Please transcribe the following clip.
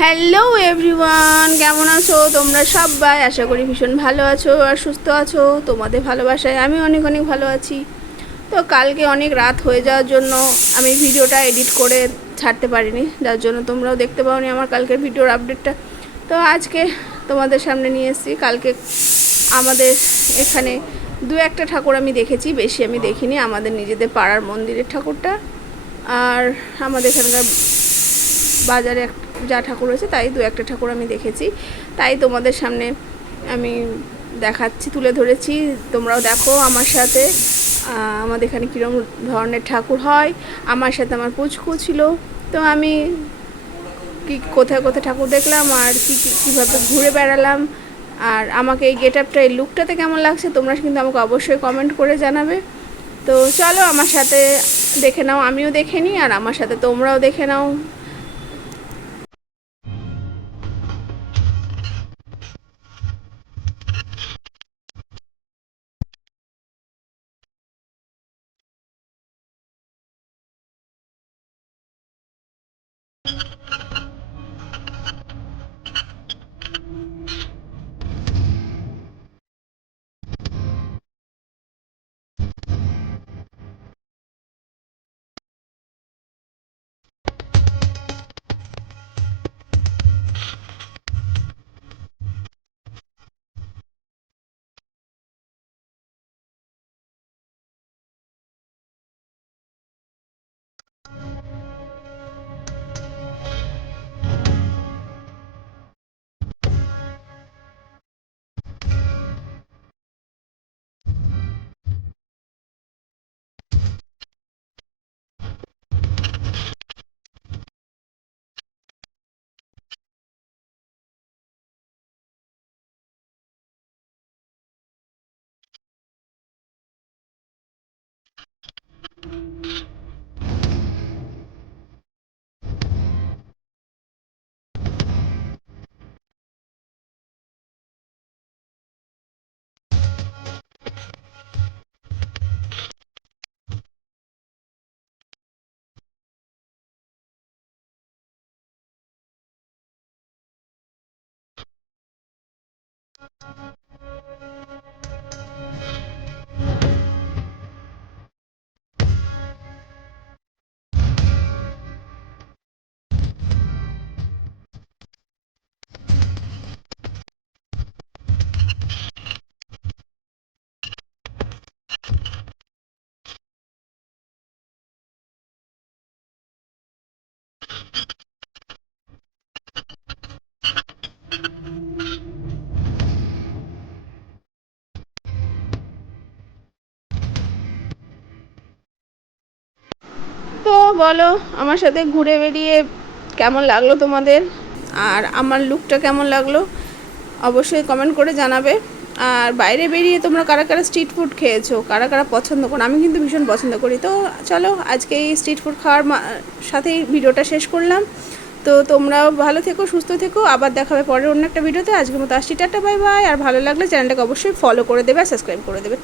Hello everyone, কেমন আছো তোমরা সবাই? আশা করি ভীষণ ভালো আছো আর সুস্থ আছো। তোমাদের ভালোবাসায় আমি অনেক অনেক ভালো আছি। তো কালকে অনেক রাত হয়ে যাওয়ার জন্য আমি ভিডিওটা এডিট করে ছাড়তে পারিনি, যার জন্য তোমরাও দেখতে পাওনি আমার কালকের ভিডিওর আপডেটটা। তো আজকে তোমাদের সামনে নিয়ে এসেছি। কালকে আমাদের এখানে দু একটা ঠাকুর আমি দেখেছি, বেশি আমি দেখিনি। আমাদের নিজেদের পাড়ার মন্দিরের ঠাকুরটা আর আমাদের এখানকার বাজারে যা ঠাকুর রয়েছে তাই দু একটা ঠাকুর আমি দেখেছি, তাই তোমাদের সামনে আমি দেখাচ্ছি, তুলে ধরেছি। তোমরাও দেখো আমার সাথে আমাদের এখানে কীরকম ধরনের ঠাকুর হয়। আমার সাথে আমার পুচকু ছিল, তো আমি কোথায় কোথায় ঠাকুর দেখলাম আর কীভাবে ঘুরে বেড়ালাম, আর আমাকে এই গেট আপটা, এই লুকটাতে কেমন লাগছে তোমরা কিন্তু আমাকে অবশ্যই কমেন্ট করে জানাবে। তো চলো আমার সাথে দেখে নাও, আমিও দেখে নিই আর আমার সাথে তোমরাও দেখে নাও। তো বলো আমার সাথে ঘুরে বেরিয়ে কেমন লাগলো তোমাদের, আর আমার লুকটা কেমন লাগলো অবশ্যই কমেন্ট করে জানাবে। আর বাইরে বেরিয়ে তোমরা কারা কারা স্ট্রিট ফুড খেয়েছো, কারা কারা পছন্দ করো? আমি কিন্তু ভীষণ পছন্দ করি। তো চলো আজকে এই স্ট্রিট ফুড খাওয়ার সাথেই ভিডিওটা শেষ করলাম। তো তোমরাও ভালো থেকো, সুস্থ থেকো, আবার দেখাবে পরের অন্য একটা ভিডিওতে। আজকের মতো আসছি, টাটা, বাই বাই। আর ভালো লাগলে চ্যানেলটাকে অবশ্যই ফলো করে দেবে আর সাবস্ক্রাইব করে দেবে।